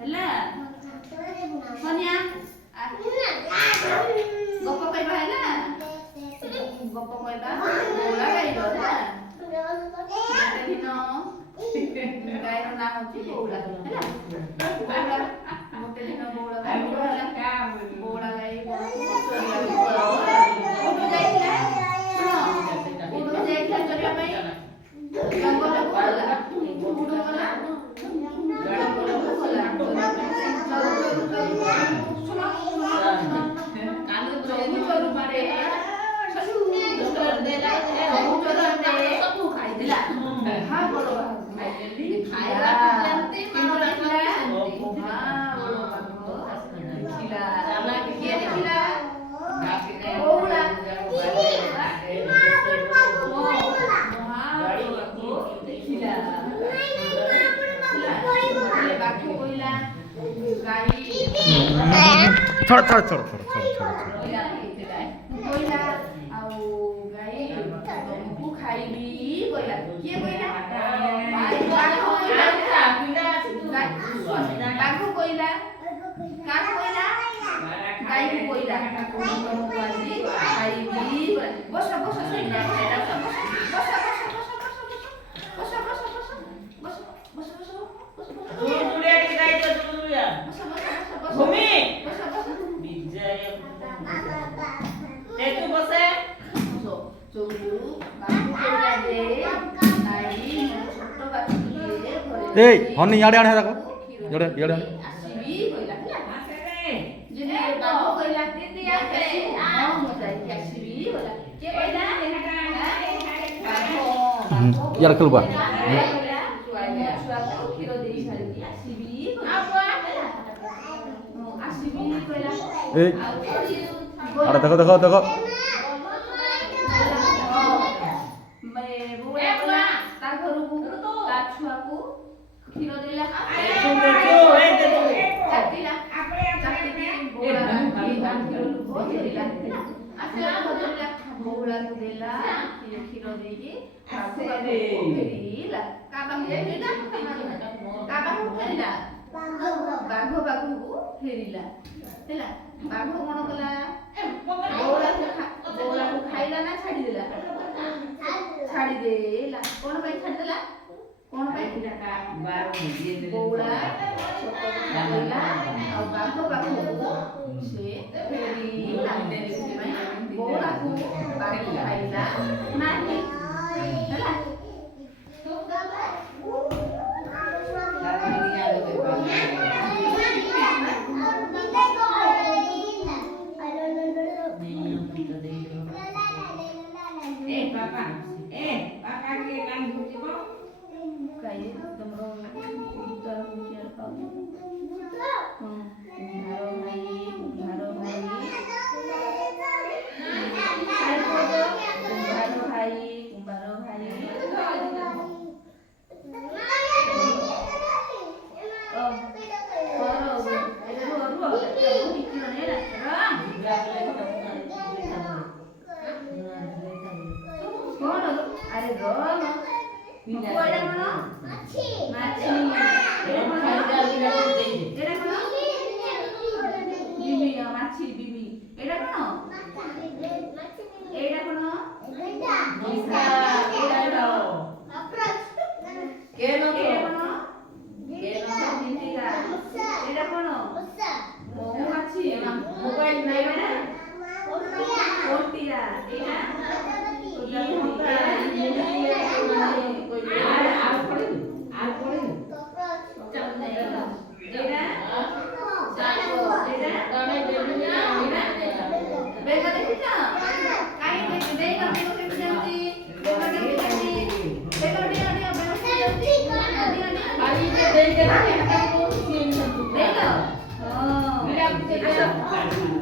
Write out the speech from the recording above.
ହେଲା କନ୍ୟା ଗପ କହିବା ହେଲା ଗପ କହିବା ବଉଳା ଗାଈର ହେଲା ଗୋଟେ ଦିନ ଗାଈର ନାଁ ହଉଛି ବଉଳା ହେଲା ବଉଳା ଗୋଟେ ଦିନ ବଉଳା ଗାଈ ହେଲା ବଉଳା ଗାଈ କୋଉଠୁ ଯାଇଥିଲା କୋଉଠୁ ଯାଇଥିଲା ଚରିବା ପାଇଁ ଜଙ୍ଗଲକୁ ଗଲା କୋଉଠୁ ଗଲା ଜଙ୍ଗଲକୁ ଗଲା छोड़ छोड़ छोड़ छोड़ छोड़ छोड़ ए हनी याडे आने देखो याडे याडे आसीबी कहला जेने बाबू कहला दीदी आसे हां मजाई आसीबी बोला के कहला बाबू यार खेलबा खीरो देई सारी आसीबी आसीबी कहला ए अरे देखो देखो देखो खीरो देला चाटीला बोला खीरो लुको देला आसला बदलला बोला देला खीरो देगी बाबू फेरीला काबा फेरीला काबा फेरीला बाघ बाघू फेरीला देला बाघ कोन कला बोला को खाइला ना छाडी देला छाडी देला कोन भाई छाडी देला कौन भाई बौला छोटा बौला और बाघ बाघू से फेरी लागने रे भाई बौला को बाघ खाइला नाही हैला तो पापा के कान घुचिबो काई तमरो उत्तर मुखिया पाऊ भारो भाई भारो भाई कुंभारो भाई अरे रो कोइला कोन माछी माछी एरा कोन एरा कोन बिबी माछी बिबी एरा कोन एरा कोन गंडा गंडा एरा रो केनो एरा कोन केनो दिंतीला एरा कोन मौमाछी मोबाइल नाही बना कोटिया एरा Đấy